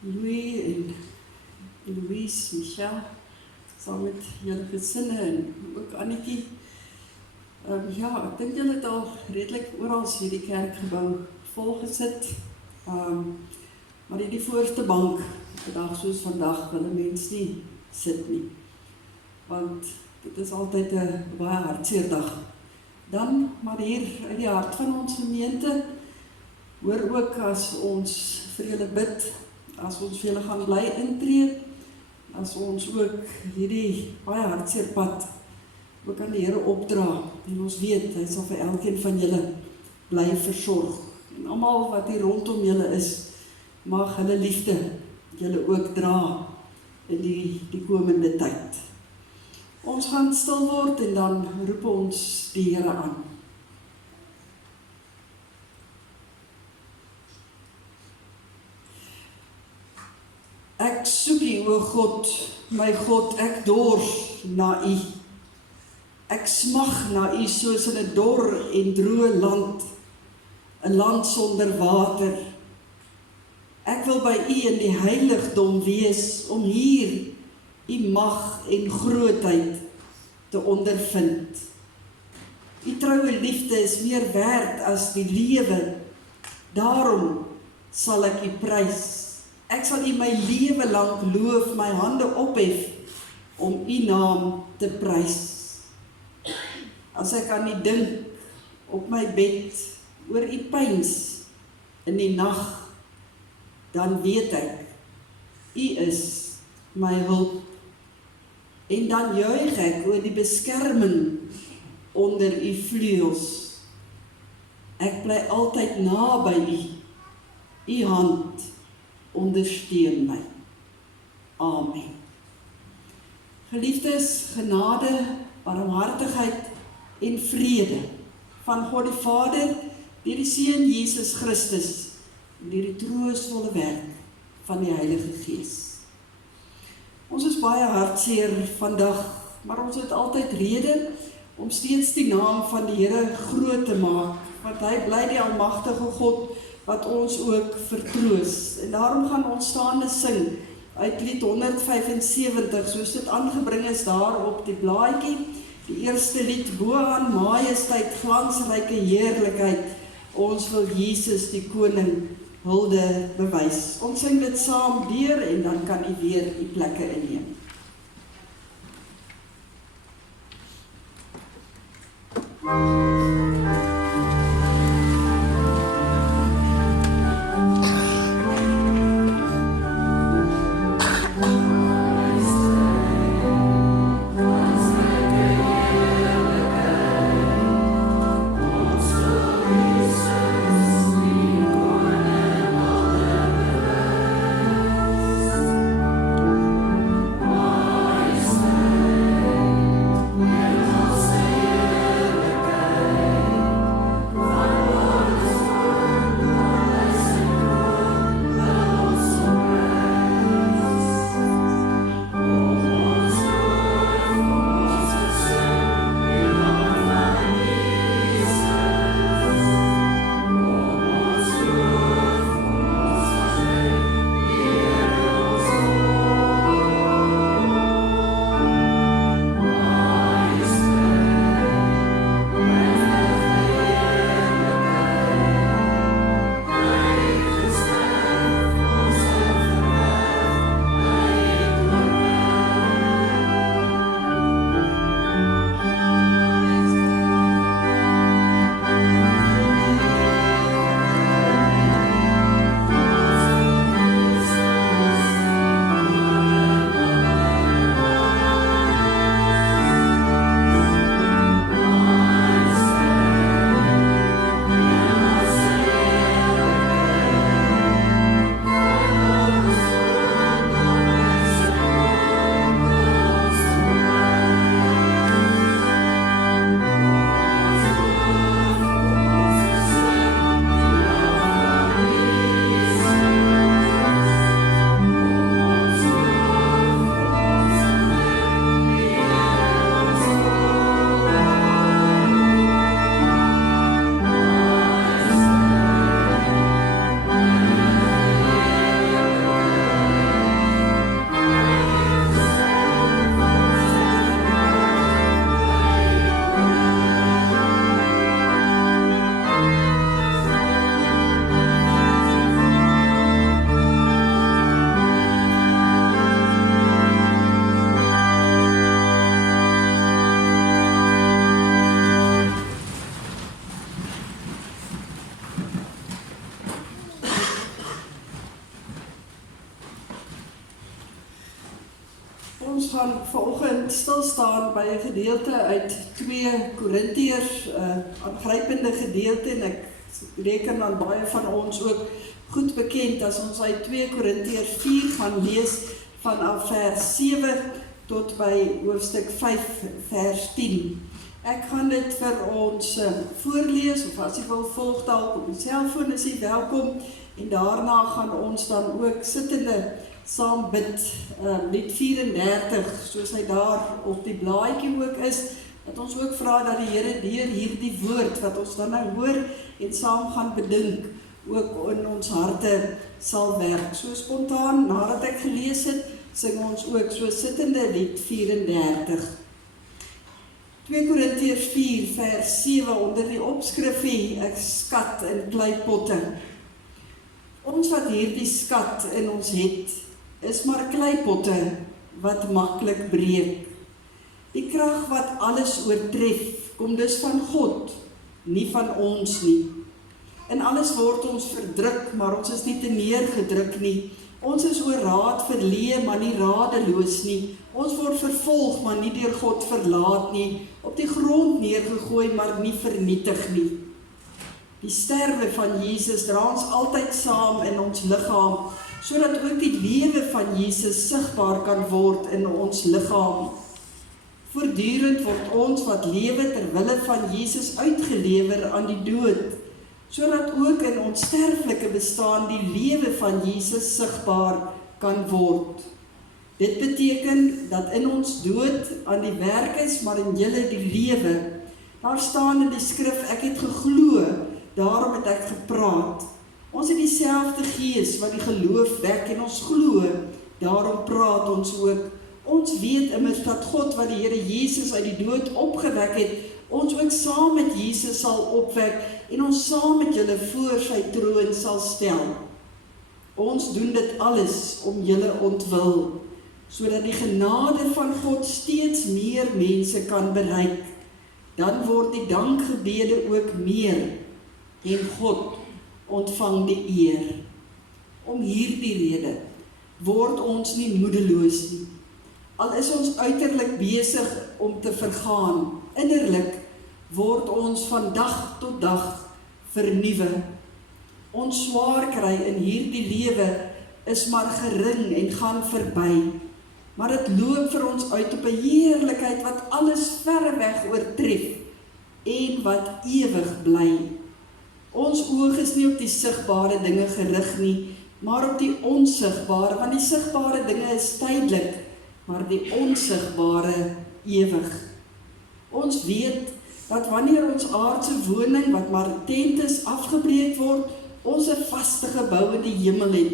Louis en Louise, Michelle, saam met julle gesinne en ook Annetjie. Ja, ek dink julle het al redelik oral hierdie kerkgebou volgesit. Maar hierdie voorste bank, op 'n dag soos vandag, wil 'n mens nie sit nie. Want dit is altyd 'n baie hartseer dag. Dan, maar hier uit die hart van ons gemeente, hoor ook as ons vir julle bid, as ons vir julle gaan bly intree, as ons ook hierdie baie hartseer pad ook aan die Here opdra, en ons weet, hy sal vir elkeen van julle bly versorg. En almal wat hier rondom julle is, mag hulle liefde julle ook dra in die komende tyd. Ons gaan stil word en dan roep ons die Here aan. Ek soek U, o God, my God, ek dors na U. Ek smag na U soos in 'n dor en droë land, 'n land sonder water. Ek wil by U in die heiligdom wees, om hier U mag en grootheid te ondervind. U troue liefde is meer werd as die lewe, daarom sal ek U prys. Ek sal U my lewe lank loof, my hande ophef om U naam te prys. As ek aan U dink op my bed, oor U pyns in die nag, dan weet ek, U is my hulp. En dan juig ek oor die beskerming onder U vleuels. Ek bly altyd naby U, U hand ondersteun my. Amen. Geliefdes, genade, barmhartigheid en vrede van God die Vader, deur die Seun Jesus Christus, en deur die troostvolle werk van die Heilige Gees. Ons is baie hartseer vandag, maar ons het altyd rede om steeds die naam van die Here groot te maak, want hy bly die almagtige God wat ons ook vertroos. En daarom gaan ons staande sing uit lied 175, soos dit aangebring is daar op die blaadjie. Die eerste lied, bo aan majesteit, glansryke heerlikheid, ons wil Jesus die koning hulde bewys. Ons sing dit saam deur en dan kan U weer die plekke inneem. Ons gaan vanoggend stilstaan by 'n gedeelte uit 2 Korintiërs, 'n aangrypende gedeelte en ek reken aan baie van ons ook goed bekend as ons uit 2 Korintiërs 4 gaan lees vanaf vers 7 tot by hoofstuk 5 vers 10. Ek gaan dit vir ons voorlees, of as jy wil volg dalk op die selfoon is jy welkom, en daarna gaan ons dan ook sittende saam bid, lied 34, soos hy daar op die blaadjie ook is, dat ons ook vra dat die Here deur hierdie woord, wat ons dan nou hoor en saam gaan bedink, ook in ons harte sal werk. So spontaan, nadat ek gelees het, sing ons ook so sittende lied 34. 2 Korintiërs 4 vers 7 onder die opskrifie, 'n skat in kleipotte. Ons wat hierdie skat in ons het, is maar kleipotte wat maklik breek. Die krag wat alles oortref, kom dus van God, nie van ons nie. In alles word ons verdruk, maar ons is nie te neergedruk nie. Ons is oor raad verleë, maar nie radeloos nie. Ons word vervolg, maar nie deur God verlaat nie. Op die grond neergegooi, maar nie vernietig nie. Die sterwe van Jesus dra ons altyd saam in ons liggaam, sodat ook die lewe van Jesus sigbaar kan word in ons liggaam. Voortdurend word ons wat lewe ter wille van Jesus uitgelewer aan die dood, sodat ook in ons sterflike bestaan die lewe van Jesus sigbaar kan word. Dit beteken dat in ons dood aan die werk is, maar in julle die lewe. Daar staan in die skrif, ek het geglo, daarom het ek gepraat. Ons het dieselfde gees wat die geloof wek en ons glo, daarom praat ons ook. Ons weet immers dat God wat die Here Jesus uit die dood opgewek het, ons ook saam met Jesus sal opwek en ons saam met julle voor sy troon sal stel. Ons doen dit alles om julle ontwil, sodat die genade van God steeds meer mense kan bereik. Dan word die dankgebede ook meer en God ontvang die eer. Om hierdie rede word ons nie moedeloos nie. Al is ons uiterlik besig om te vergaan, innerlik word ons van dag tot dag vernuwe. Ons swaar kry in hierdie lewe is maar gering en gaan verby, maar dit loop vir ons uit op 'n heerlikheid wat alles verreweg oortref en wat ewig bly. Ons oog is nie op die sigbare dinge gerig nie, maar op die onsigbare, want die sigbare dinge is tydelik, maar die onsigbare ewig. Ons weet dat wanneer ons aardse woning, wat maar 'n tent is, afgebreek word, ons 'n vaste gebou in die hemel het.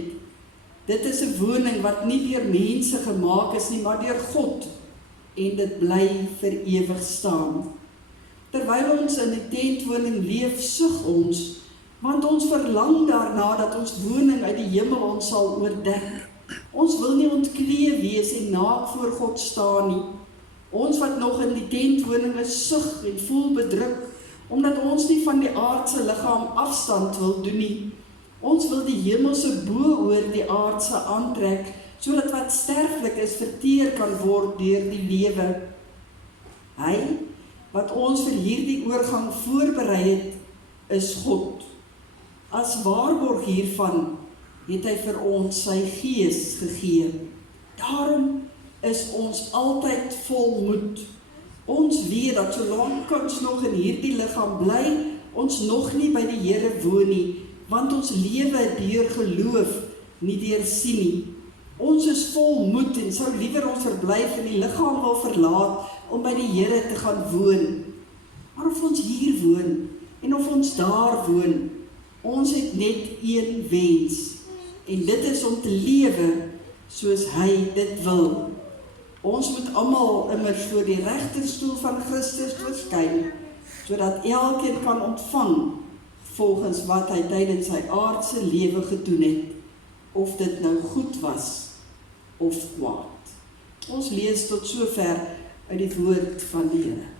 Dit is 'n woning wat nie deur mense gemaak is nie, maar deur God, en dit bly vir ewig staan. Terwyl ons in die tentwoning leef, sug ons, want ons verlang daarna dat ons woning uit die hemel ons sal oordek. Ons wil nie ontklee wees en naak voor God staan nie. Ons wat nog in die tentwoning is, sug en voel bedruk, omdat ons nie van die aardse liggaam afstand wil doen nie. Ons wil die hemelse bo oor die aardse aantrek, sodat wat sterflik is verteer kan word deur die lewe. Hy wat ons vir hierdie oorgang voorberei het, is God. As waarborg hiervan het hy vir ons sy gees gegee. Daarom is ons altyd vol moed. Ons weet dat solank ons nog in hierdie liggaam bly, ons nog nie by die Here woon nie, want ons lewe deur geloof, nie deur sien nie. Ons is vol moed en sou liewer ons verblyf in die liggaam wil verlaat, om by die Here te gaan woon. Maar of ons hier woon, en of ons daar woon, ons het net een wens, en dit is om te lewe soos hy dit wil. Ons moet almal immers voor die regterstoel van Christus verskyn, sodat elkeen kan ontvang volgens wat hy tydens sy aardse lewe gedoen het, of dit nou goed was of kwaad. Ons lees tot sover uit die woord van die Here.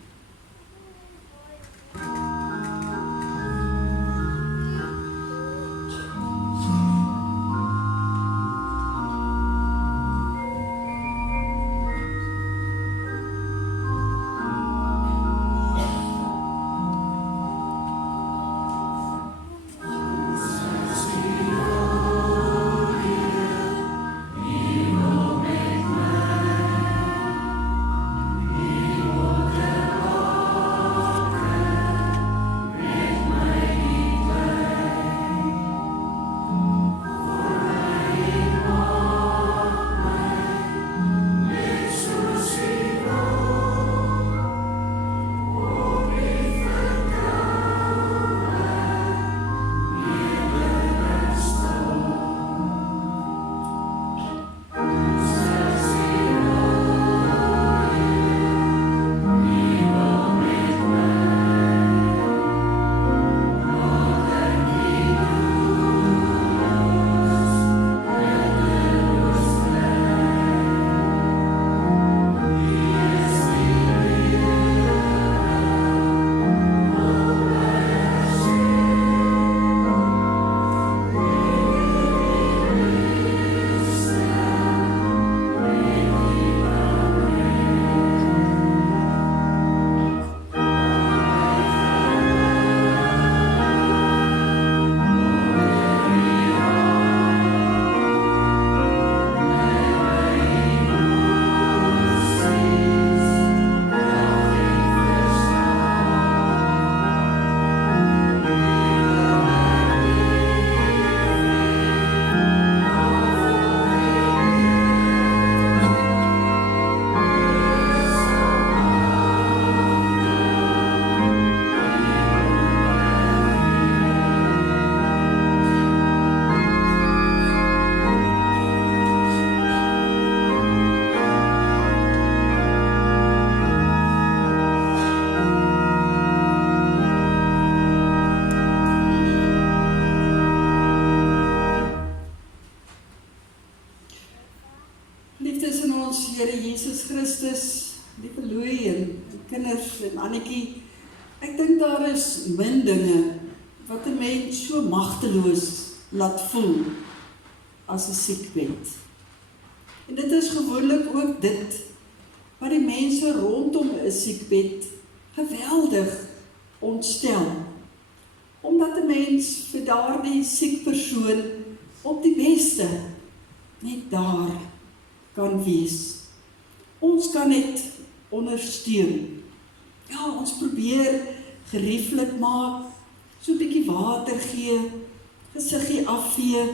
Liefdes in ons Here Jesus Christus, liewe Louis en kinders en Annetjie, ek dink daar is min dinge wat 'n mens so magteloos laat voel as 'n siekbed. En dit is gewoonlik ook dit wat die mense rondom 'n siekbed geweldig ontstel, omdat 'n mens vir daardie siek persoon op die beste net daar kan wees. Ons kan net ondersteun. Ja, ons probeer gerieflik maak, so 'n bietjie water gee, gesiggie afvee,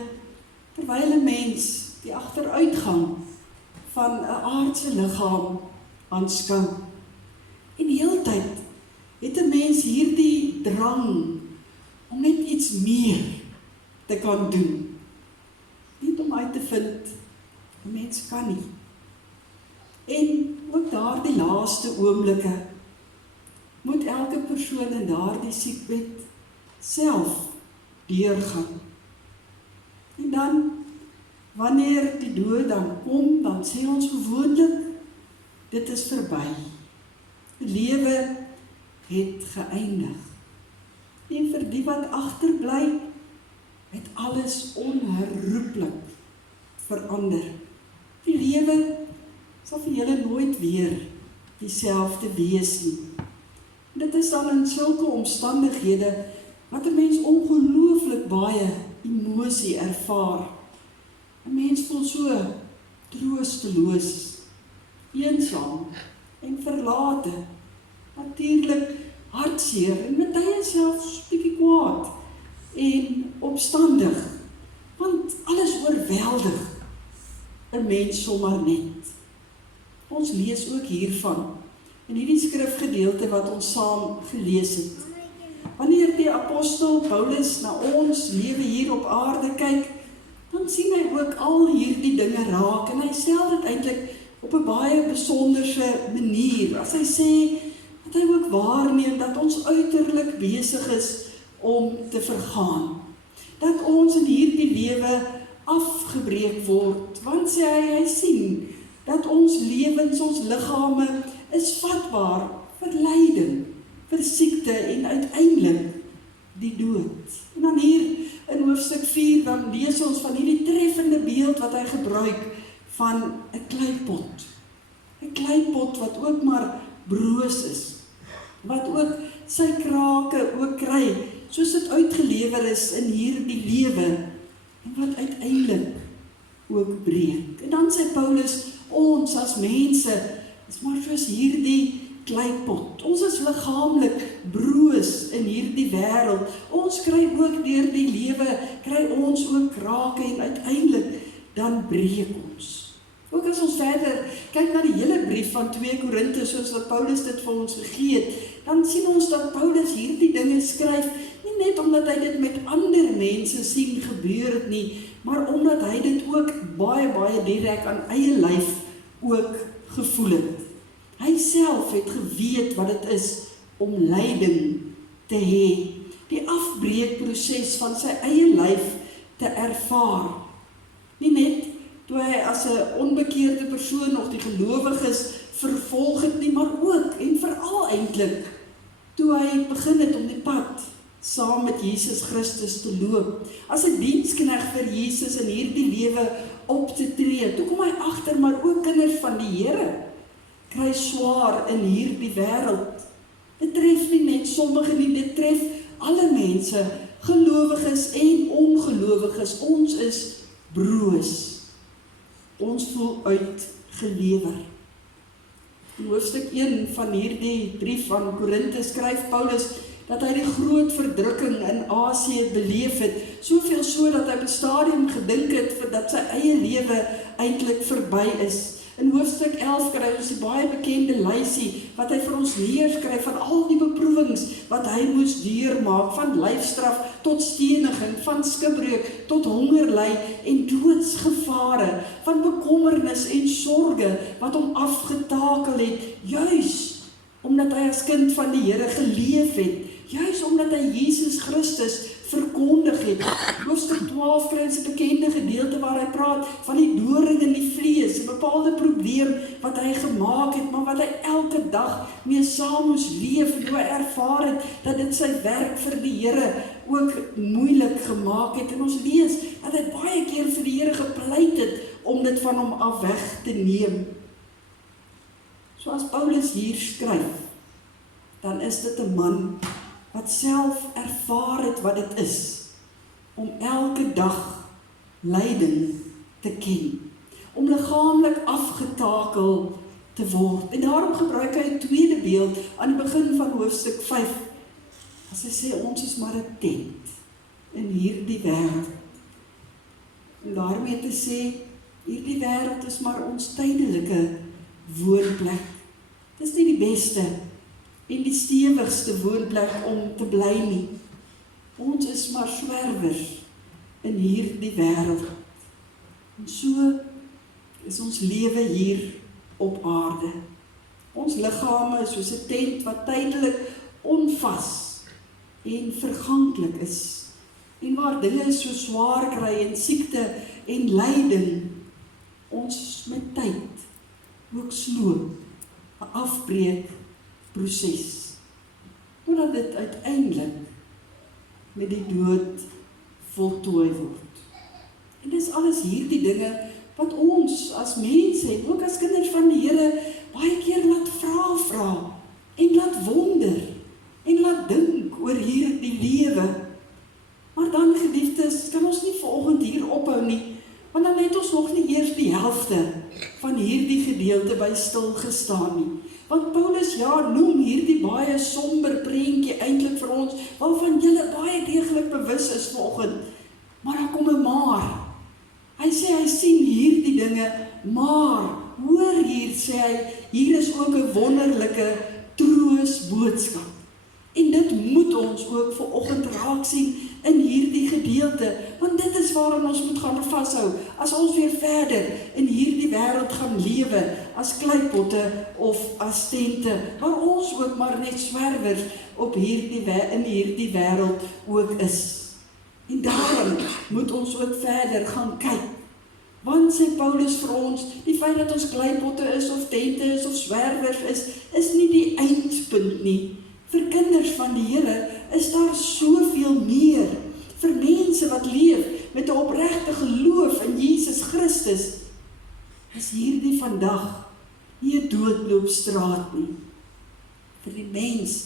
terwyl 'n mens die agteruitgang van 'n aardse liggaam aanskou. En die hele tyd het 'n mens hierdie drang om net iets meer te kan doen. Niet om uit te vind, 'n mens kan nie. En ook daardie laaste oomblikke moet elke persoon in daardie siekbed self deurgaan. En dan, wanneer die dood dan kom, dan sê ons gewoonlik, dit is verby. Die lewe het geëindig. En vir die wat agterbly, het alles onherroepelik verander. Die lewe sal vir julle nooit weer dieselfde wees nie. En dit is dan in sulke omstandighede wat 'n mens ongelooflik baie emosie ervaar. 'n Mens voel so troosteloos, eensaam en verlate. Natuurlik hartseer en met tye selfs bietjie kwaad en opstandig, want alles oorweldig 'n mens sommer net. Ons lees ook hiervan in hierdie skrifgedeelte wat ons saam gelees het. Wanneer die apostel Paulus na ons lewe hier op aarde kyk, dan sien hy ook al hierdie dinge raak en hy stel dit eintlik op 'n baie besonderse manier, as hy sê dat hy ook waarneem dat ons uiterlik besig is om te vergaan. Dat ons in hierdie lewe afgebreek word, want sê hy sien dat ons lewens, ons liggame is vatbaar vir lyding, vir siekte en uiteindelik die dood. En dan hier in hoofstuk 4, dan lees ons van hierdie treffende beeld wat hy gebruik van 'n kleipot. 'n Kleipot wat ook maar broos is, wat ook sy krake ook kry, soos dit uitgelewer is in hierdie lewe, en wat uiteindelik ook breek. En dan sê Paulus, ons as mense is maar soos hierdie kleipot. Ons is liggaamlik broos in hierdie wêreld. Ons kry ook deur die lewe, kry ons ook krake en uiteindelik dan breek ons. Ook as ons verder kyk na die hele brief van 2 Korinte, soos wat Paulus dit vir ons gegee het, dan sien ons dat Paulus hierdie dinge skryf, nie net omdat hy dit met ander mense sien gebeur het nie, maar omdat hy dit ook baie direk aan eie lyf ook gevoel het. Hy self het geweet wat dit is om lyding te hê, die afbreekproses van sy eie lyf te ervaar. Nie net toe hy as 'n onbekeerde persoon nog die gelowiges vervolg het nie, maar ook en veral eintlik toe hy begin het om die pad saam met Jesus Christus te loop, as 'n diensknegt vir Jesus in hierdie lewe op te tree. Toe kom hy agter, maar ook kinders van die Here kry swaar in hierdie wêreld. Dit tref nie net sommige nie, dit tref alle mense, gelowiges en ongelowiges. Ons is broos. Ons voel uitgelewer. In hoofstuk 1 van hierdie brief van Korinte skryf Paulus dat hy die groot verdrukking in Asië beleef het, soveel so dat hy op 'n stadium gedink het dat sy eie lewe eintlik verby is. In hoofstuk 11 kry ons die baie bekende lysie wat hy vir ons neerskryf van al die beproewings wat hy moes deurmaak, van lyfstraf tot steniging, van skipbreuk tot hongerly en doodsgevare, van bekommernis en sorge wat hom afgetakel het, juis omdat hy as kind van die Here geleef het, juis omdat hy Jesus Christus verkondig het. Hoofstuk 12 kry ons 'n bekende gedeelte waar hy praat van die doring in die vlees, 'n bepaalde probleem wat hy gemaak het, maar wat hy elke dag mee saam moes leef en hoe hy ervaar het dat dit sy werk vir die Here ook moeilik gemaak het. En ons lees dat hy baie keer vir die Here gepleit het om dit van hom af weg te neem. So as Paulus hier skryf, dan is dit 'n man wat self ervaar het wat dit is om elke dag lyding te ken, om liggaamlik afgetakel te word. En daarom gebruik hy 'n tweede beeld aan die begin van hoofstuk 5, as hy sê ons is maar 'n tent in hierdie wêreld. En daarmee te sê, hierdie wêreld is maar ons tydelike woonplek. Dit is nie die beste en die stewigste woonplek om te bly nie. Ons is maar swerwers in hierdie wêreld. En so is ons lewe hier op aarde. Ons liggame is soos 'n tent wat tydelik onvas en verganklik is. En waar dinge so swaar kry en siekte en lyding, ons met tyd ook sloop, 'n afbreekproses, totdat dit uiteindelik met die dood voltooi word. En dis alles hierdie dinge wat ons as mense en ook as kinders van die Here baie keer laat vra en laat wonder en laat dink oor hierdie lewe. Maar dan, geliefdes, kan ons nie vanoggend hier ophou nie, want dan het ons nog nie eers die helfte van hierdie gedeelte by stil gestaan nie. Want Paulus noem hierdie baie somber prentjie eintlik vir ons, waarvan julle baie deeglik bewus is vanoggend. Maar daar kom 'n maar. Hy sê hy sien hierdie dinge, maar hoor hier, sê hy, hier is ook 'n wonderlike troosboodskap. En dit moet ons ook vanoggend raak sien in hierdie gedeelte, want dit is waaraan ons moet gaan vashou, as ons weer verder in hierdie wêreld gaan lewe, as kleipotte of as tente, waar ons ook maar net swerwers op in hierdie wêreld ook is. En daarom moet ons ook verder gaan kyk. Want sê Paulus vir ons, die feit dat ons kleipotte is of tente is of swerwers is nie die eindpunt nie. Vir kinders van die Here is daar soveel meer. Vir mense wat leef met 'n opregte geloof in Jesus Christus, is hierdie vandag nie 'n doodloopstraat nie. Vir die mens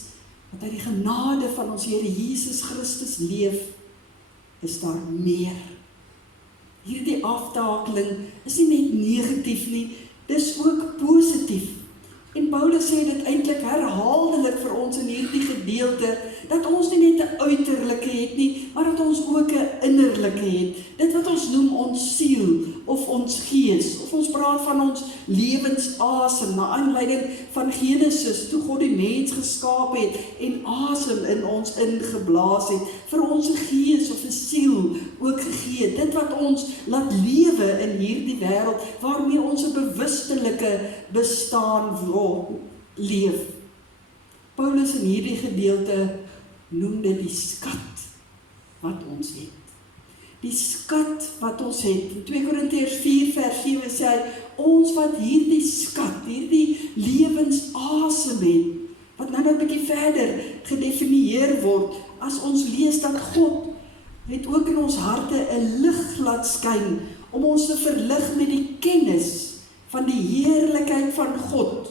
wat uit die genade van ons Here Jesus Christus leef, is daar meer. Hierdie aftakeling is nie net negatief nie, dis ook positief. En Paulus sê dit eintlik herhaaldelik vir ons in hierdie gedeelte, dat ons nie net 'n uiterlike het nie, maar dat ons ook 'n innerlike het. Dit wat ons noem ons siel, of ons gees, of ons praat van ons lewensasem, na aanleiding van Genesis, toe God die mens geskaap het, en asem in ons ingeblaas het, vir ons 'n gees of 'n siel ook gegee, dit wat ons laat lewe in hierdie wêreld, waarmee ons 'n bewustelike bestaan leef. Paulus in hierdie gedeelte noem dit die skat wat ons het. Die skat wat ons het. In 2 Korintiërs 4 vers 7 sê hy, ons wat hierdie skat, hierdie lewensasem het, wat nou 'n bietjie verder gedefinieer word, as ons lees dat God het ook in ons harte 'n lig laat skyn, om ons te verlig met die kennis van die heerlikheid van God,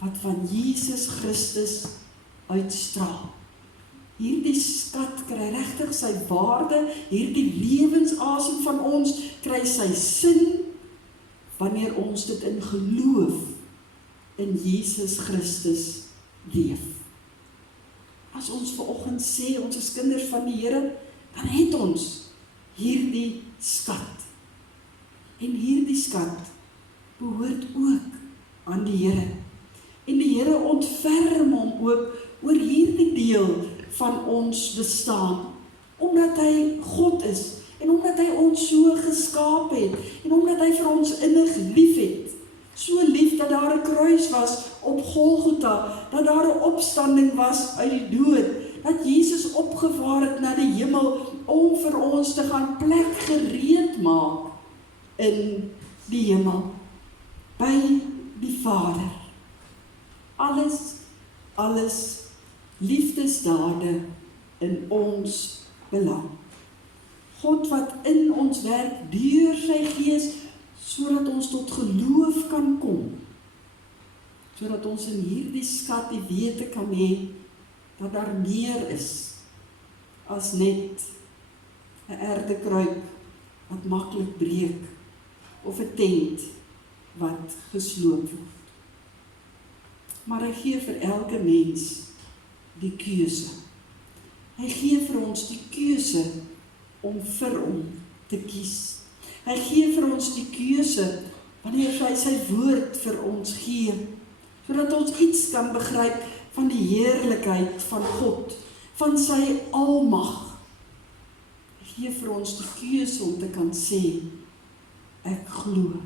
wat van Jesus Christus uitstraal. Hierdie skat kry regtig sy waarde, hierdie lewensasem van ons kry sy sin, wanneer ons dit in geloof in Jesus Christus leef. As ons vanoggend sê, ons is kinders van die Here, dan het ons hierdie skat. En hierdie skat behoort ook aan die Here. En die Here ontferm hom ook oor hierdie deel van ons bestaan, omdat hy God is, en omdat hy ons so geskaap het, en omdat hy vir ons innig lief het, so lief dat daar 'n kruis was op Golgotha, dat daar 'n opstanding was uit die dood, dat Jesus opgevaar het na die hemel om vir ons te gaan plek gereed maak in die hemel, by die Vader. Alles liefdesdade in ons belang. God wat in ons werk deur sy Gees, sodat ons tot geloof kan kom, sodat ons in hierdie skat die wete kan hê, dat daar meer is, as net 'n erdekruik wat maklik breek, of 'n tent wat gesloop word. Maar hy gee vir elke mens die keuse. Hy gee vir ons die keuse om vir hom te kies. Hy gee vir ons die keuse wanneer hy sy woord vir ons gee, sodat ons iets kan begryp van die heerlikheid van God, van sy almag. Hy gee vir ons die keuse om te kan sê, ek glo.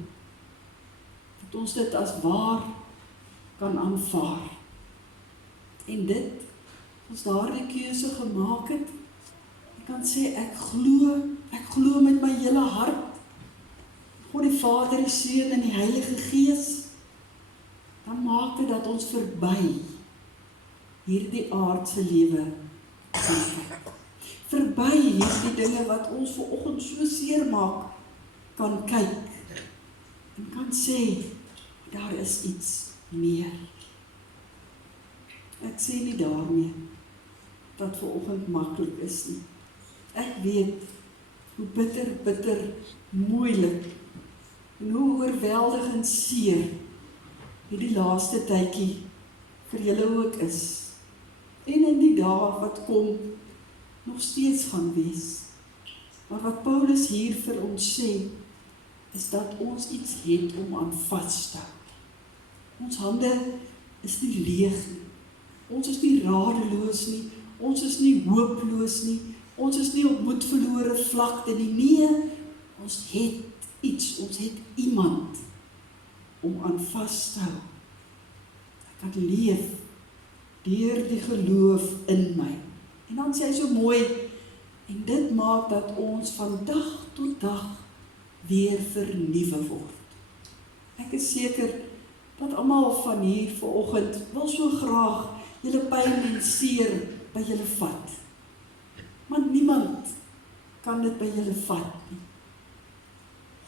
Dat ons dit as waar kan aanvaar. En dit, as daardie keuse gemaak het, ek kan sê, ek glo met my hele hart, God die Vader, die Seun en die Heilige Gees, dan maak dit dat ons verby hierdie aardse lewe kan kyk. Verby hierdie dinge wat ons vanoggend so seer maak, kan kyk en kan sê, daar is iets meer. Ek sê nie daarmee dat vanoggend maklik is nie. Ek weet hoe bitter moeilik en hoe oorweldigend seer hierdie laaste tydjie vir julle ook is. En in die dae wat kom, nog steeds gaan wees. Maar wat Paulus hier vir ons sê, is dat ons iets het om aan vas te hou. Ons hande is nie leeg nie. Ons is nie radeloos nie. Ons is nie hooploos nie. Ons is nie op moedverlore vlakte nie. Nee, ons het iets, ons het iemand om aan vas te hou. Ek kan leef deur die geloof in my. En dan sê hy so mooi, en dit maak dat ons van dag tot dag weer vernuwe word. Ek is seker dat almal van hier vanoggend wil so graag julle pyn en seer by julle vat. Maar niemand kan dit by julle vat nie.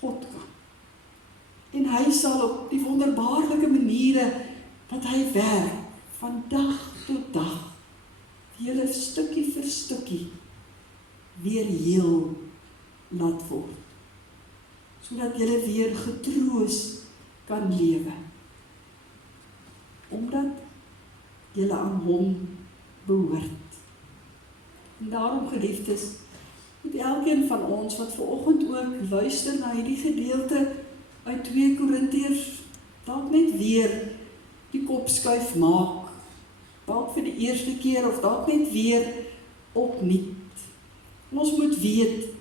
God kan. En hy sal op die wonderbaarlike maniere wat hy werk, van dag tot dag, julle stukkie vir stukkie weer heel laat word, sodat julle weer getroos kan lewe, omdat julle aan hom behoort. En daarom, geliefdes, moet elkeen van ons wat vanoggend ook luister na hierdie gedeelte uit 2 Korintiërs, dalk net weer die kop skuif maak, dalk vir die eerste keer of dalk net weer opnuut. Ons moet weet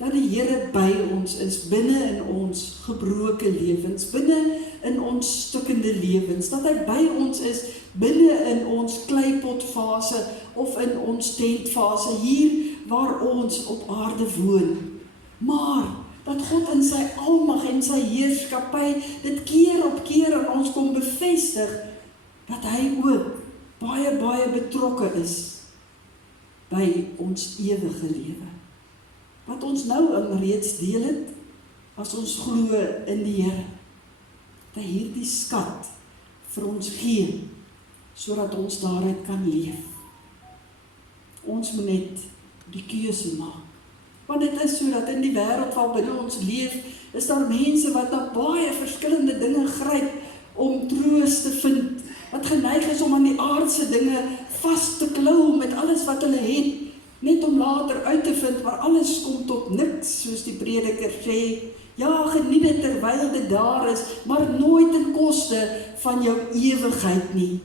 dat die Here by ons is, binne in ons gebroke lewens, binne in ons stukkende lewens, dat hy by ons is, binne in ons kleipotfase of in ons tentfase, hier waar ons op aarde woon. Maar dat God in sy almag en sy heerskappy dit keer op keer aan ons kom bevestig, dat hy ook baie betrokke is by ons ewige lewe. Wat ons nou al reeds deel het, as ons glo in die Here, dat hierdie skat vir ons gee, sodat ons daaruit kan leef. Ons moet net die keuse maak. Want dit is so dat in die wêreld waar binne ons leef, is daar mense wat na baie verskillende dinge gryp om troos te vind, wat geneig is om aan die aardse dinge vas te klou met alles wat hulle het, net om later uit te vind, maar alles kom tot niks, soos die prediker sê. Ja, geniet dit terwyl dit daar is, maar nooit ten koste van jou ewigheid nie.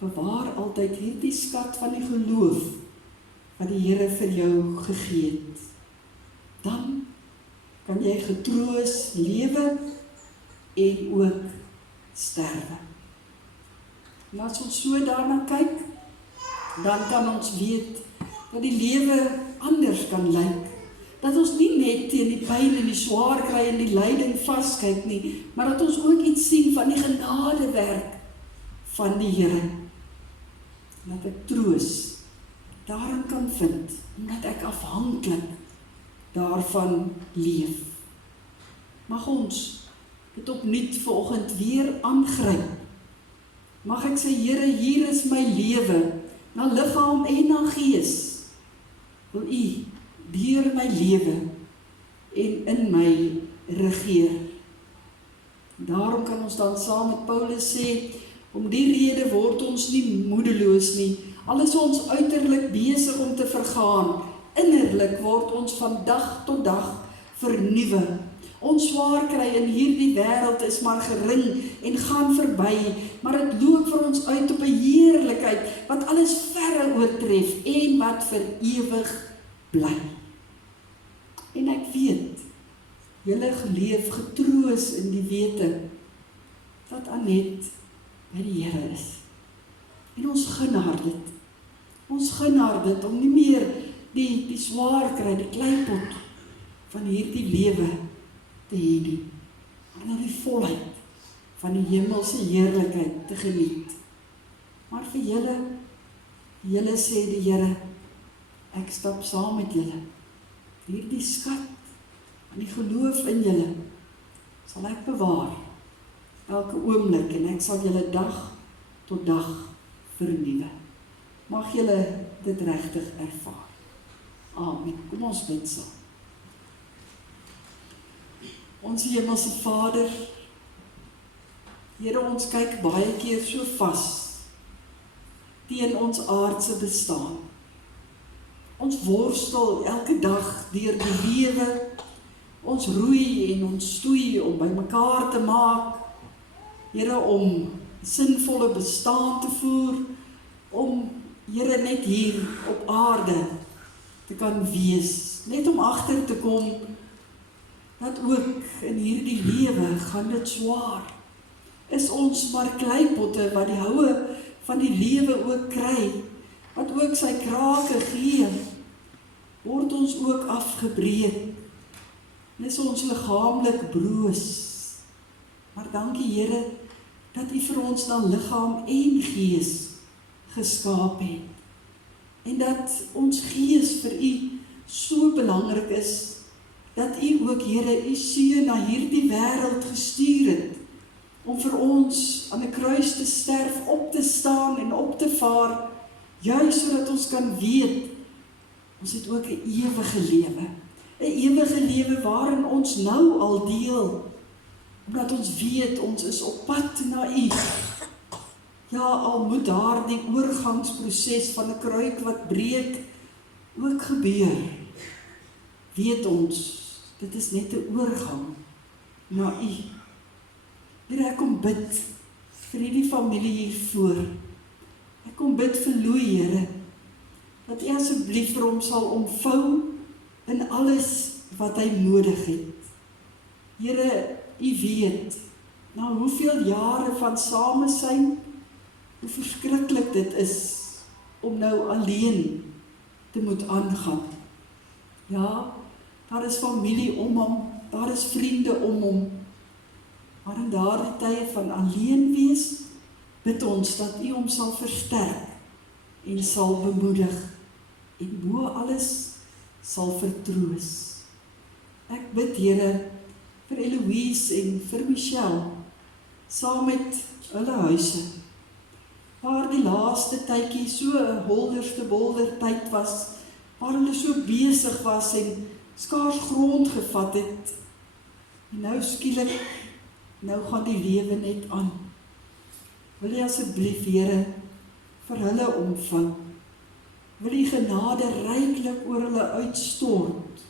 Bewaar altyd hierdie skat van die geloof, wat die Here vir jou gegee het. Dan kan jy getroos lewe en ook sterwe. En as ons so daarna kyk, dan kan ons weet dat die lewe anders kan lyk. Dat ons nie net teen die pyn en die swaar kry en die lyding vaskyk nie, maar dat ons ook iets sien van die genadewerk van die Here. Dat ek troos daarin kan vind, omdat ek afhanklik daarvan leef. Mag ons dit opnuut vanoggend weer aangryp. Mag ek sê, Here, hier is my lewe, na liggaam en na gees. Wil U deur my lewe en in my regeer. Daarom kan ons dan saam met Paulus sê, om die rede word ons nie moedeloos nie. Al is ons uiterlik besig om te vergaan, innerlik word ons van dag tot dag vernuwe. Ons swaar kry in hierdie wêreld is maar gering en gaan verby, maar dit loop vir ons uit op 'n heerlikheid wat alles verre oortref en wat vir ewig bly. En ek weet, julle geleef getroos in die wete dat Anet by die Here is. En ons gun haar dit. Ons gun haar dit om nie meer die swaar kry, die kleipot van hierdie lewe te hê nie, maar nou die volheid van die hemelse heerlikheid te geniet. Maar vir julle sê die Here, ek stap saam met julle. Hierdie skat van die geloof in julle sal ek bewaar elke oomblik en ek sal julle dag tot dag vernuwe. Mag julle dit regtig ervaar. Amen. Kom ons bid saam. Ons hemelse Vader, Here, ons kyk baie keer so vas teen ons aardse bestaan. Ons worstel elke dag deur die lewe. Ons roei en ons stoei om by mekaar te maak. Here, om sinvolle bestaan te voer, om, Here, net hier op aarde te kan wees, net om agter te kom, dat ook in hierdie lewe gaan dit swaar. Is ons maar kleipotte wat die houe van die lewe ook kry, wat ook sy krake gee, word ons ook afgebreek. Is ons liggaamlik broos. Maar dankie Here, dat U vir ons dan liggaam en gees geskaap het. En dat ons gees vir U so belangrik is, dat U ook, Here, U Seun na hierdie wêreld gestuur het, om vir ons aan 'n kruis te sterf, op te staan en op te vaar, juis sodat ons kan weet, ons het ook 'n ewige lewe. 'n Ewige lewe waarin ons nou al deel, omdat ons weet, ons is op pad na U. Ja, al moet daar die oorgangsproses van 'n kruik wat breek ook gebeur, weet ons, dit is net 'n oorgang na U. Here, ek kom bid vir hierdie familie hiervoor. Ek kom bid vir Louis, Here, dat U asseblief vir hom sal omvou in alles wat hy nodig het. Here, U weet, na hoeveel jare van samesyn, hoe verskriklik dit is om nou alleen te moet aangaan. Ja, daar is familie om hom, daar is vriende om hom, maar in daardie tye van alleen wees, bid ons dat U hom sal versterk en sal bemoedig en bo alles sal vertroos. Ek bid, Here, vir Eloise en vir Michelle, saam met hulle huise, waar die laaste tydjie so 'n holderste bolder tyd was, waar hulle so besig was en skaars grond gevat het. En nou skielik, nou gaan die lewe net aan. Wil U asseblief, Here, vir hulle omvang. Wil U genade ryklik oor hulle uitstort.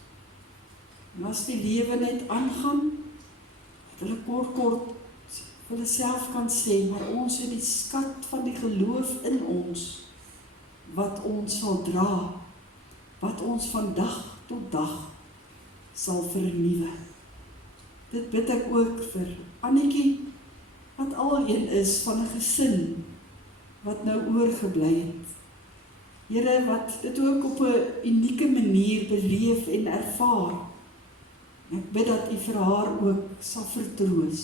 En as die lewe net aangaan, dat hulle kort vir hulle self kan sê, maar ons het die skat van die geloof in ons, wat ons sal dra, wat ons van dag tot dag sal vernuwe. Dit bid ek ook vir Annetjie, wat al een is van 'n gesin, wat nou oorgebly het. Here, wat dit ook op 'n unieke manier beleef en ervaar. Ek bid dat U vir haar ook sal vertroos.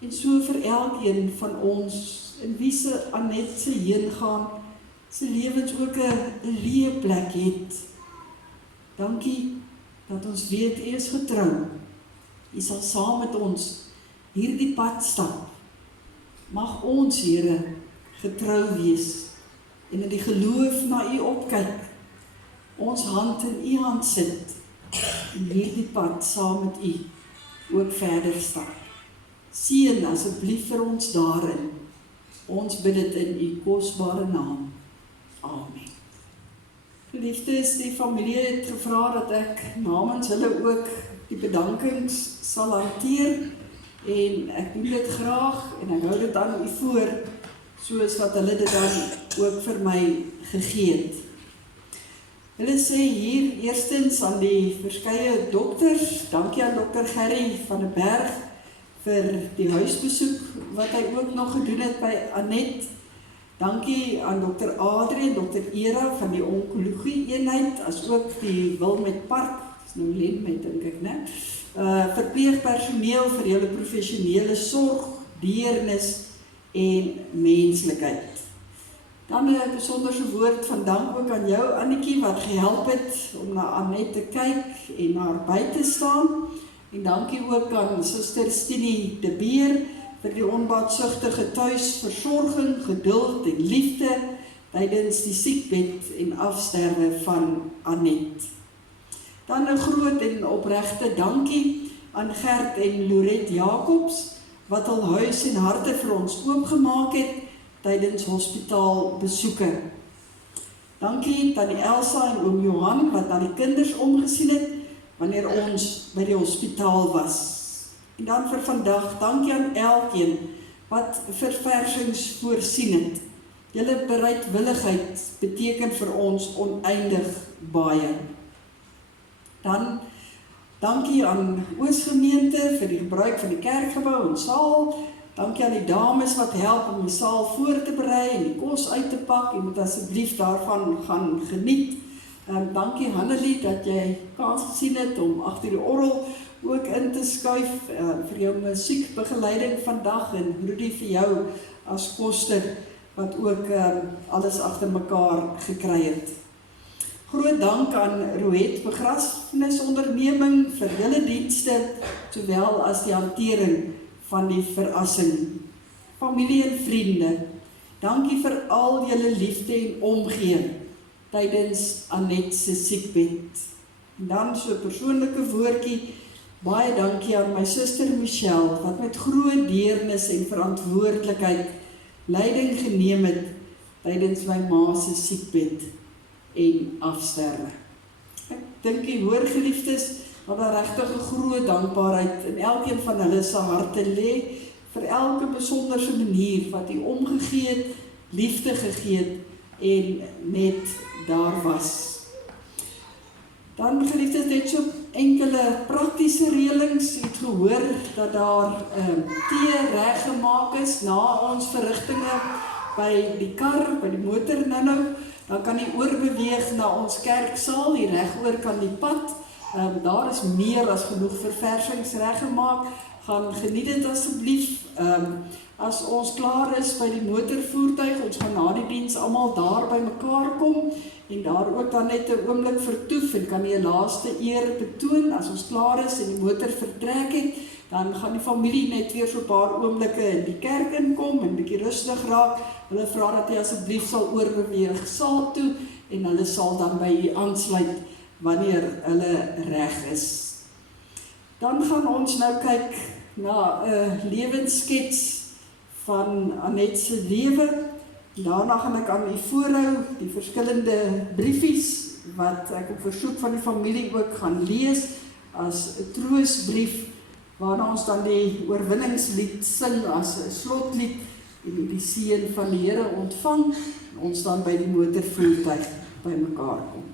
En so vir elkeen van ons, in wie se Anet se heen gaan, se lewens ook 'n leë plek het. Dankie dat ons weet U is getrou. U sal saam met ons hierdie pad stap. Mag ons, Here, getrou wees en in die geloof na U opkyk, ons hand in U hand sit en hierdie pad saam met U ook verder stap. Seën asseblief vir ons daarin. Ons bid dit in U kosbare naam. Amen. Geliefdes, die familie het gevra dat ek namens hulle ook die bedankings sal hanteer en ek doen dit graag en ek hou dit aan U voor soos wat hulle dit dan ook vir my gegee het. Hulle sê hier eerstens aan die verskeie dokters, dankie aan dokter Gerry van der Berg vir die huisbesoek wat hy ook nog gedoen het by Anet. Dankie aan dokter Adrie en dokter Era van die onkologie eenheid, as ook die Wilmet Park, dis nou Lenmet dink ek, né? Verpleegpersoneel vir julle professionele sorg, deernis en menslikheid. Dan 'n besonderse woord van dank ook aan jou, Annetjie, wat gehelp het om na Anet te kyk en na haar by te staan. En dankie ook aan Suster Stini de Beer vir die onbaatsigtige tuisversorging, geduld en liefde tydens die siekbed en afsterwe van Anet. Dan 'n groot en opregte dankie aan Gert en Loret Jacobs, wat hul huis en harte vir ons oopgemaak het tydens hospitaalbesoeke. Dankie tannie Elsa en oom Johan wat na die kinders omgesien het wanneer ons by die hospitaal was. En dan vir vandag, dankie aan elkeen wat verversings voorsien het. Julle bereidwilligheid beteken vir ons oneindig baie. Dan dankie aan Oosgemeente vir die gebruik van die kerkgebou en saal. Dankie aan die dames wat help om die saal voor te berei en die kos uit te pak. Jy moet asseblief daarvan gaan geniet. Dankie Hannelie dat jy kans gesien het om agter die orgel ook in te skuif vir jou musiekbegeleiding vandag en Rudy vir jou as koster wat ook alles agter mekaar gekry het. Groot dank aan Roet Begrafenisonderneming vir julle dienste, sowel as die hantering van die verassing. Familie en vriende, dankie vir al julle liefde en omgee tydens Anet se siekbed. En dan so 'n persoonlike woordjie, baie dankie aan my suster Michelle, wat met groot deernis en verantwoordelikheid leiding geneem het tydens my ma se siekbed en afsterwe. Ek dink die hoorgeliefdes dat daar regtig 'n groot dankbaarheid in elkeen van hulle se harte lê vir elke besonderse manier wat hy omgegee het, liefde gegee het en net daar was. Dan geliefdes, net so enkele praktiese reëlings. Jy het gehoor dat daar tee reggemaak is na ons verrigtinge by die kar, by die motor nou. Dan kan jy oorbeweeg na ons kerksaal, hier regoor kan die pad. Daar is meer as genoeg verversings reggemaak. Gaan geniet dit asseblief. As ons klaar is by die motorvoertuig, ons gaan na die diens almal daar by mekaar kom en daar ook dan net 'n oomblik vertoef en kan jy 'n laaste eer betoon. As ons klaar is en die motor vertrek het, dan gaan die familie net weer so 'n paar oomblikke in die kerk inkom en bietjie rustig raak. Hulle vra dat jy asseblief sal oorbeweeg saal toe en hulle sal dan by u aansluit wanneer hulle reg is. Dan gaan ons nou kyk na 'n lewensskets van Anet se lewe. Daarna gaan ek aan u voorhou die verskillende briefies wat ek op versoek van die familie ook gaan lees as 'n troosbrief, waarna ons dan die oorwinningslied sing as 'n slotlied en die seën van die Here ontvang en ons dan by die motorvoertuig by mekaar kom.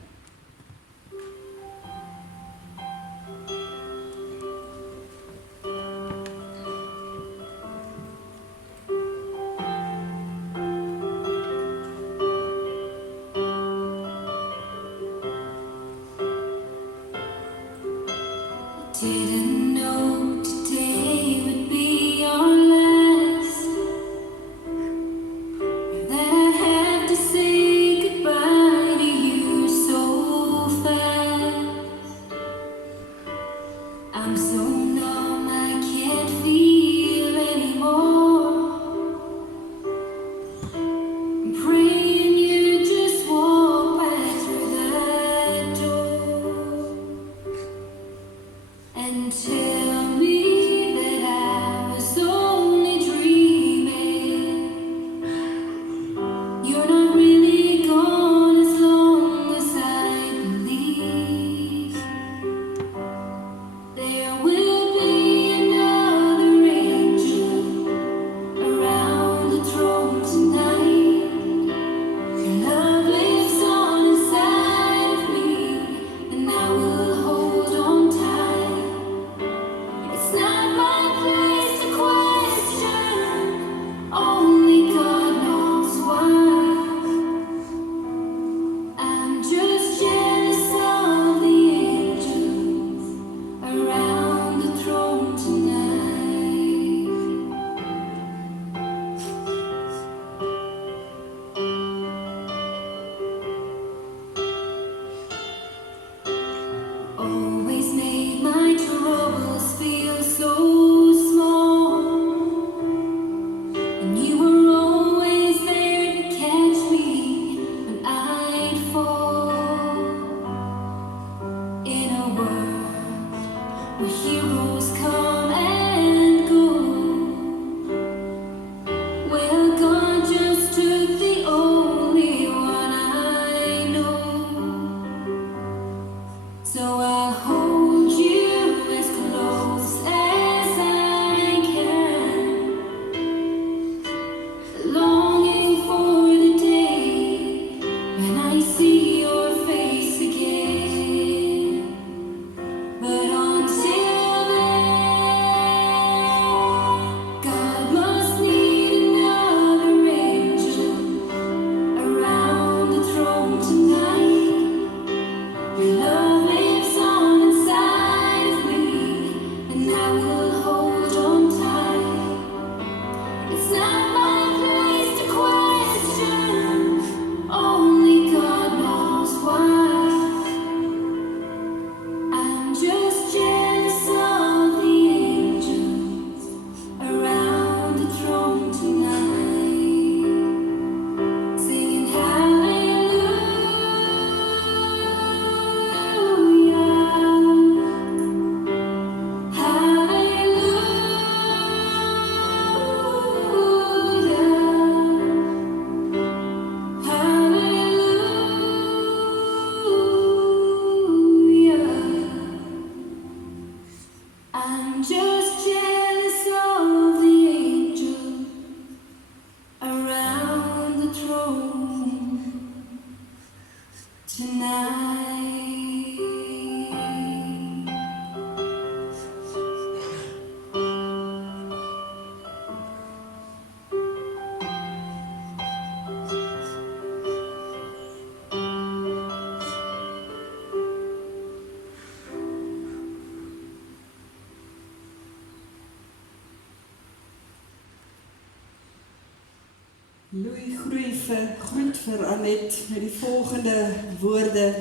Louis groet vir Annette met die volgende woorde.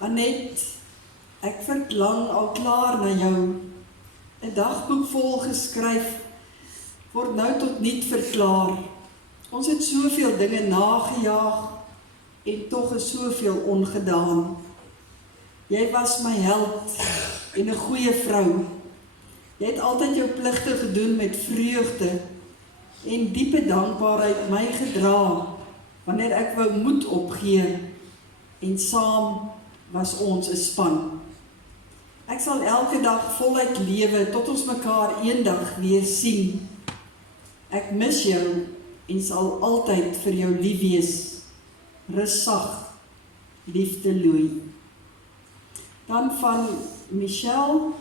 Annette, ek verlang al klaar na jou. 'n dagboek vol geskryf, word nou tot niet verklaar. Ons het soveel dinge nagejaag, en tog is soveel ongedaan. Jy was my held, en 'n goeie vrou. Jy het altyd jou pligte gedoen met vreugde, en diepe dankbaarheid my gedra, wanneer ek wou moed opgee, en saam was ons 'n span. Ek sal elke dag voluit lewe, tot ons mekaar eendag weer sien. Ek mis jou, en sal altyd vir jou lief wees. Rus sag, liefde Louis. Dan van Michelle,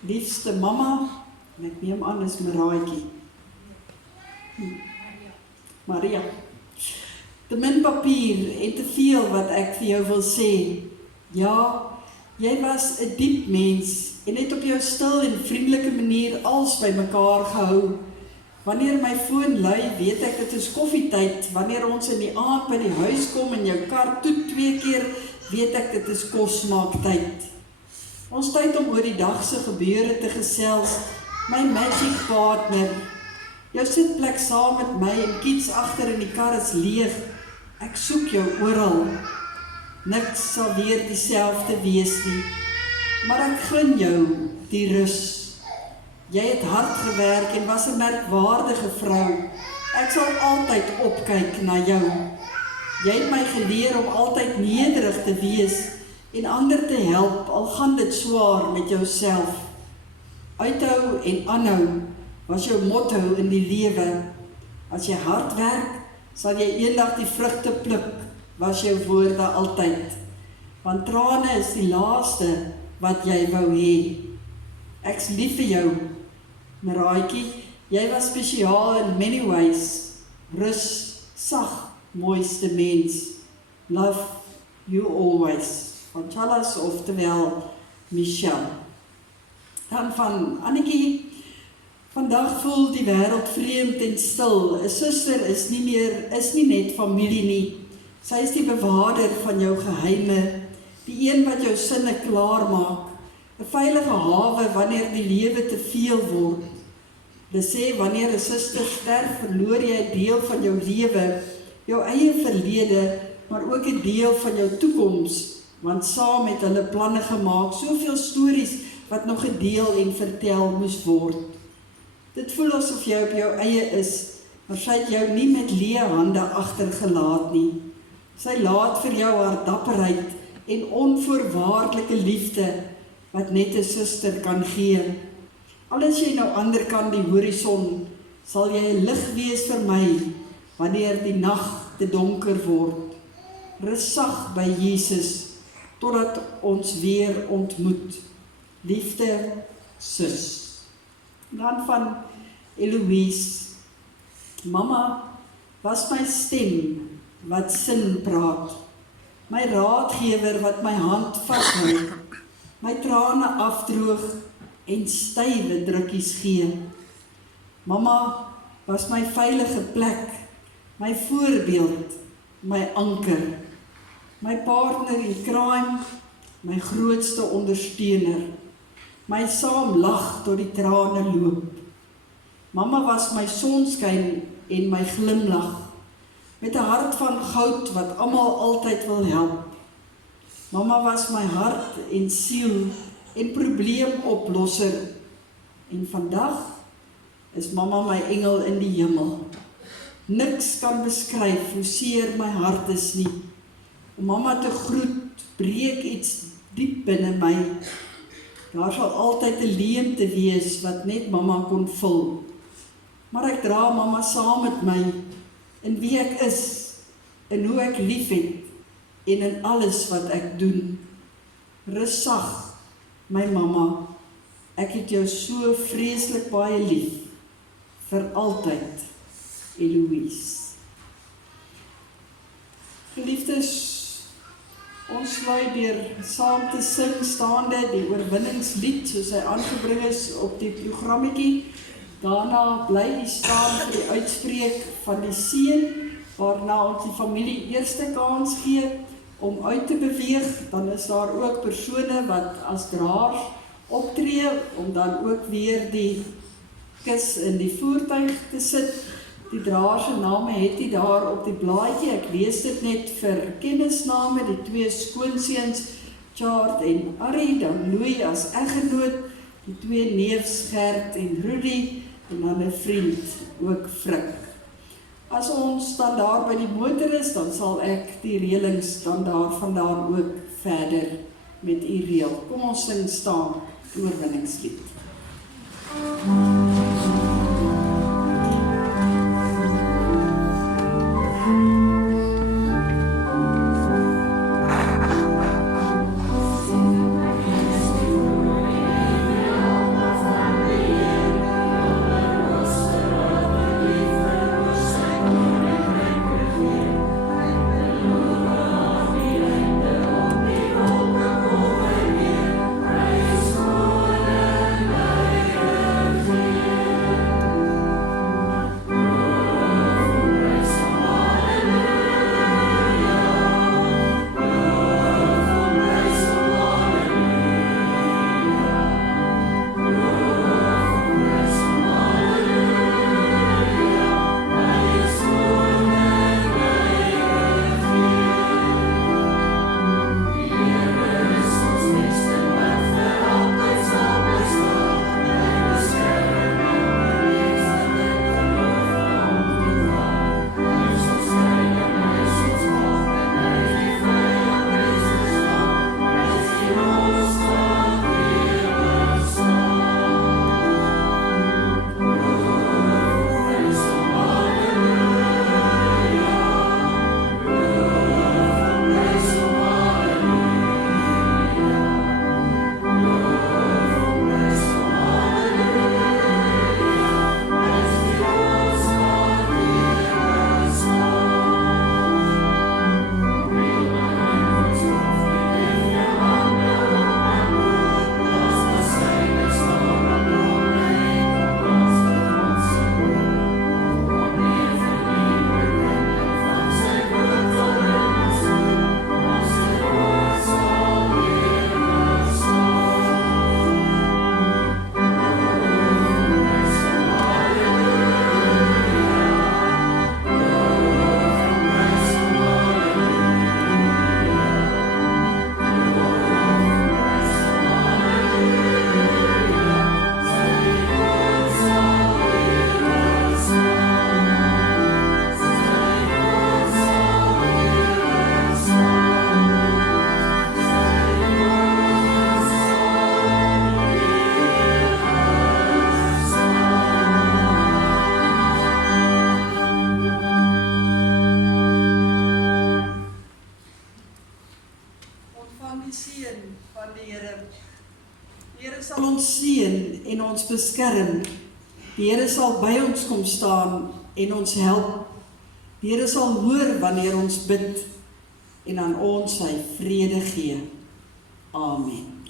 liefste mamma, en ek neem aan is Maraaitjie. Maria. Te min papier en te veel wat ek vir jou wil sê. Ja, jy was 'n diep mens en het op jou stil en vriendelike manier als by mekaar gehou. Wanneer my foon lui, weet ek dit is koffietyd. Wanneer ons in die aand by die huis kom en jou kar toet 2 keer, weet ek dit is kosmaaktyd. Ons tyd om oor die dagse gebeure te gesels, my magic partner. Jou sitplek saam met my en kiets agter in die kar is leeg. Ek soek jou oral. Niks sal weer dieselfde wees nie. Maar ek gun jou die rus. Jy het hard gewerk en was 'n merkwaardige vrou. Ek sal altyd opkyk na jou. Jy het my geleer om altyd nederig te wees en ander te help, al gaan dit swaar met jouself. Uithou en aanhou was jou motto in die lewe. As jy hard werk, sal jy eendag die vrugte pluk, was jou woorde altyd. Want trane is die laaste wat jy wou hê. Ek's lief vir jou, Maraaitjie, jy was spesiaal in many ways. Rus, sag, mooiste mens. Love you always. Van Chalas, oftewel Michelle. Dan van Annetjie, vandag voel die wêreld vreemd en stil. 'n Suster is nie net familie nie. Sy is die bewaarder van jou geheime, die een wat jou sinne klaar maak, 'n veilige hawe wanneer die lewe te veel word. Hulle sê wanneer 'n suster sterf, verloor jy 'n deel van jou lewe, jou eie verlede, maar ook 'n deel van jou toekoms, want saam het hulle planne gemaak, soveel stories wat nog gedeel en vertel moes word. Dit voel asof jy op jou eie is, maar sy het jou nie met leë hande agtergelaat nie. Sy laat vir jou haar dapperheid en onvoorwaardelike liefde, wat net 'n suster kan gee. Al is jy nou ander kant die horison, sal jy 'n lig wees vir my, wanneer die nag te donker word. Rus sag by Jesus, totdat ons weer ontmoet. Liefde, sus. Dan van Eloise. Mama was my stem wat sin praat. My raadgewer wat my hand vashou. My trane afdroog en stywe drukkies gee. Mama was my veilige plek, my voorbeeld, my anker. My partner in crime, my grootste ondersteuner. My saam lag tot die trane loop. Mama was my sonskyn en my glimlag, met 'n hart van goud wat almal altyd wil help. Mama was my hart en siel en probleemoplosser. En vandag is mama my engel in die hemel. Niks kan beskryf hoe seer my hart is nie. Om mama te groet, breek iets diep binne my. Daar sal altyd 'n leemte wees wat net mama kon vul. Maar ek dra mama saam met my, in wie ek is, in hoe ek lief het, en in alles wat ek doen. Rus sag, my mamma, ek het jou so vreeslik baie lief, vir altyd, Eloise. Geliefdes, ons sluit deur saam te sing staande die oorwinningslied, soos hy aangebring is op die programmetjie. Daarna bly die staan vir die uitspreek van die seën, waarna ons die familie eerste kans gee om uit te beweeg. Dan is daar ook persone wat as draers optree, om dan ook weer die kus in die voertuig te sit. Die draers se name het hy daar op die blaadjie. Ek lees dit net vir kennisname, die 2 skoonseuns, Chart en Arrie, dan Louis as eggenoot, die 2 neefs Gert en Rudy, en dan 'n vriend, ook Frik. As ons dan daar by die motor is, dan sal ek die reëlings dan daarvandaan ook verder met u reël. Kom ons sing staan, die oorwinningslied. Beskerm. Die Here sal by ons kom staan en ons help. Die Here sal hoor wanneer ons bid en aan ons sy vrede gee. Amen.